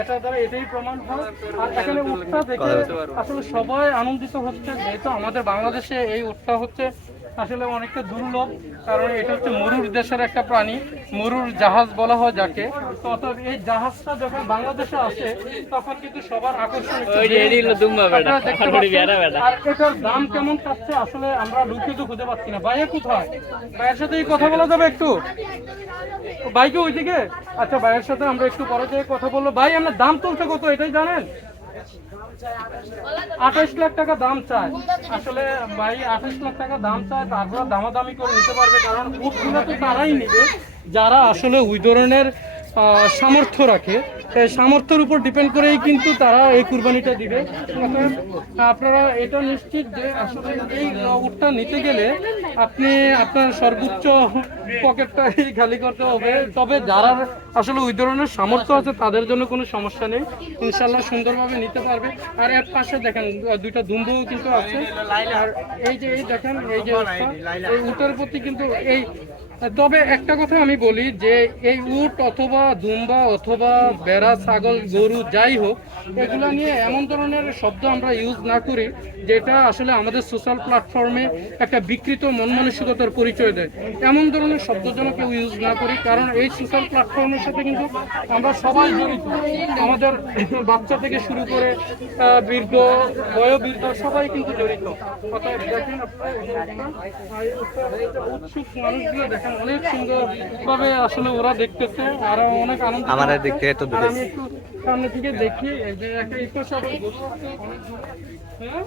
এটা দ্বারা এটাই প্রমাণ হয়। আর এখানে উটটা দেখে আসলে সবাই আনন্দিত হচ্ছে যেহেতু আমাদের বাংলাদেশে এই উটটা হচ্ছে আসলে অনেকটা দুর্লভ কারণ এটা হচ্ছে মরুর দেশের একটা প্রাণী মরুর জাহাজ বলা হয় যাকে। অতএব এই জাহাজটা যখন বাংলাদেশে আসে তখন কিন্তু সবার আকর্ষণ আর এটার দাম কেমন চাচ্ছে আসলে আমরা লুকিয়ে তো খুঁজে পাচ্ছি না। ভাইয়া কোথায়? ভাইয়ের সাথে এই কথা বলা যাবে একটু? বাইকে ওইদিকে আচ্ছা ভাইয়ের সাথে আমরা একটু পরে যেয়ে কথা বলল ভাই, আপনার দাম তুলছে কত? এটাই জানেন? আঠাশ লাখ টাকা দাম চায়। আসলে ভাই, আঠাশ লাখ টাকা দাম চায় তারপরে দামাদামি করে নিতে পারবে, কারণ উটগুলো তো তারাই নিবে। যারা আসলে ওই ধরনের সামর্থ্য রাখে সামর্থ্যের উপর ডিপেন্ড করেই কিন্তু তারা এই কুরবানিটা দিবে। আপনারা এটা নিশ্চিত যে আসলে এই উটটা নিতে গেলে আপনি আপনার সর্বোচ্চ পকেটটাই খালি করতে হবে। তবে যারা আসলে ওই ধরনের সামর্থ্য আছে, তাদের জন্য কোনো সমস্যা নেই। ইনশাল্লাহ সুন্দরভাবে নিতে পারবে। আর এর পাশে দেখেন, দুইটা দুম্বও কিন্তু আছে। আর এই যে, এই দেখেন, এই যে এই উটের প্রতি কিন্তু এই তবে একটা কথা আমি বলি যে এই উট অথবা দুম্বা অথবা বেড়া, ছাগল, গরু যাই হোক, এগুলো নিয়ে এমন ধরনের শব্দ আমরা ইউজ না করি, যেটা আসলে আমাদের সোশ্যাল প্ল্যাটফর্মে একটা বিকৃত মন মানসিকতার পরিচয় দেয়। এমন ধরনের শব্দ যেন কেউ ইউজ না করি, কারণ এই সোশ্যাল প্ল্যাটফর্মের সাথে কিন্তু আমরা সবাই জড়িত। আমাদের বাচ্চা থেকে শুরু করে বৃদ্ধ, বয়োবৃদ্ধ সবাই কিন্তু জড়িত। অতএব দেখেন আপনারা উৎসুক মানুষগুলো দেখেন অনেক সুন্দর ভাবে আসলে ওরা দেখতেছে আর অনেক আনন্দ আমার পাচ্ছে। দিক থেকে তো আর আমি একটু সামনে থেকে দেখি যে একটা ইকো শপ হ্যাঁ?